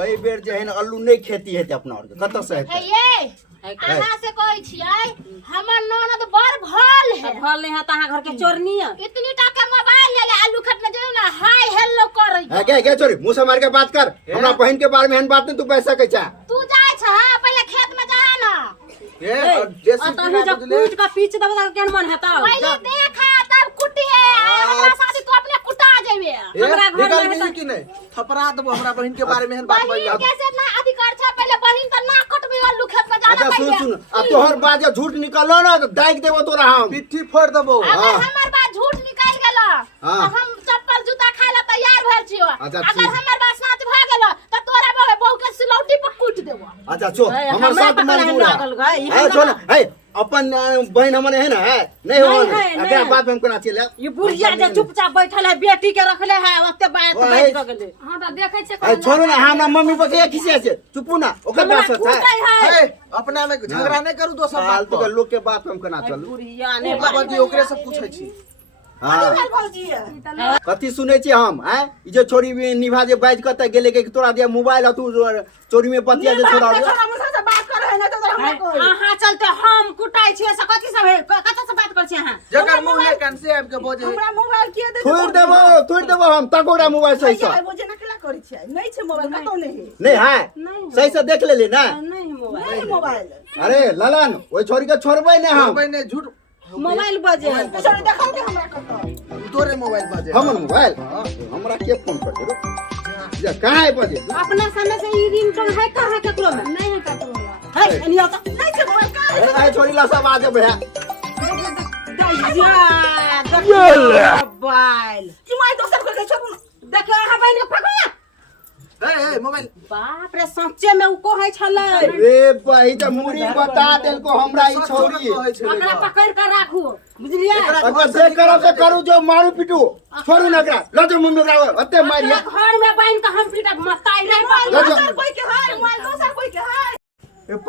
कई बेर जे है ना अल्लू नहीं खेती है अपना और कत से है ये कहां से कहै छियै हमर ननद बड़ भल है भल नहीं है तहां घर के चोरनी है इतनी टाका मोबाइल ले ले आलू खट में जो ना हाय हेलो करै है क्या चोरी मुंह से मार के बात कर हमरा बहन के बारे में हन बात नहीं तू पैसा कैसा तू जाय छ पहले खेत में जा ना तभी जब कूट का पीछ दब केन मन हेता पहले देखा तब कुटी है हमरा साथी तो अपने कुटा जेबे हमरा घर में है कि नहीं थपरा दबो हमरा बहन के बारे में हन बात बहिन कैसे ना अधिकार छ पहले बहिन त ना कटबे आलू खेत में जाना अच्छा पहले सुन अब तोहर बात जे झूठ निकललो ना तो दाग देबो तोरा हम पिट्ठी फोड़ दबो अगर हमर बात झूठ निकल गेल तो हम चप्पल जूता खाय ला तैयार भेल छियो अगर हमर बात सच भ गेल त तोरा बहू के सिलौटी पर कूट देबो अच्छा चो हमर साथ मंजूर है सुन है अपन बहन हमने है ना है नहीं हो अगर बात हम कोना चले ये बुढ़िया जे चुपचाप बैठल है बेटी के रखले है ओते बात बैठ गेले हां त देखै छै ए छोड़ो ना हमरा मम्मी पर के खिसे छै चुपू ना ओकर बात है अपना में झगड़ा नहीं करू दोसर बात फालतू के लोग के बात हम कोना चलू बुढ़िया ने बाबा जी ओकरे से पूछै छी हां कथि सुनै छी हम हैं ई जे छोरी में निभा जे बाज कत गेले के तोरा दिया मोबाइल तू चोरी में पतिया जे छोड़ा अहाँ चलते हम कुटाई छियै से कथि सब कत से बात कर छी अहाँ जकर मुंह ले कान से आब के बोझे हमरा मोबाइल के दे छोड़ देबो हम तकोड़ा मोबाइल सही से बोझे ना केला करै छै नहीं छै मोबाइल कतो नहीं नहीं है सही से देख ले ना नहीं मोबाइल नहीं मोबाइल अरे ललन ओइ छोरी के छोड़बै ने हम भाई ने झूठ मोबाइल बजे छोड़ देखौ के हमरा कतो तोरे मोबाइल बाजे हमर मोबाइल हमरा के फोन कर दे जा कहां है बजे अपना सामने से ई रिंगटोन है कहां केकरो में नहीं है केकरो में है अनिया त नहीं छै मोबाइल का ए छोरी ला सब आ जाबे है मोबाइल कि मैं दोसर को छोड़ देखो अहाँ बहिन के पकड़ ए मोबाइल बाप रे सच्चे में उ कहै छले रे भाई त मुरी बता देल को हमरा ई छोरी ओकरा पकड़ के राखू बुझलिए अगर जे करब से करू जो मारू पिटू छोड़ू ना एकरा ल जो मम्मी ओकरा ओते मारिया घर में बहिन के हम पीटब मताई नहीं दोसर कोई के है मोबाइल दोसर कोई के है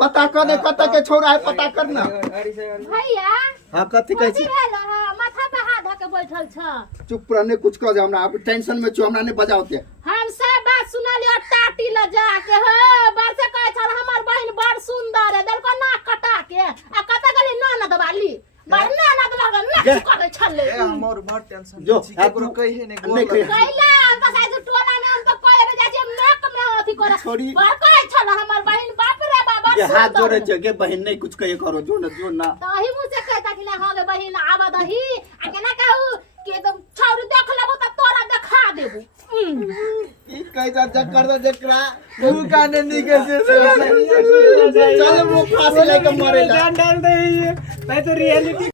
पता कर दे कत के छोरा है पता करना भैया हां कथि कहै छी माथा पे हाथ धके बैठल छ चुप रहने कुछ कह हमरा अब टेंशन में छु हमरा ने बजाओते हम सब बात सुनलियो टाटी ल जाके हो बरसे कहै छल हमर बहिन बड़ सुंदर है देलको ना कटा के आ कत गली ना ना दबाली बरना ना दबाल ना कहै छले ए हमर बहुत टेंशन जो छी केकरो कहि ने गोल कैला हम त साइज टोला में हम त कहे रे जाचे नाक में अथी करे छोड़ी बर कहै छल हमर बहिन बाप रे बाबा ये हाथ जोड़े छ के बहन नहीं कुछ कहे करो जो ना तही मुंह से कहता कि ना हो गे बहिन आवा दही आ केना कहू के एकदम छौरी देख लेबो त तोरा देखा देबो ई कैसा चक्कर दे देखरा तू काने नी के से चल वो फांसी लेके मरेला जान डाल दे ये मैं तो रियलिटी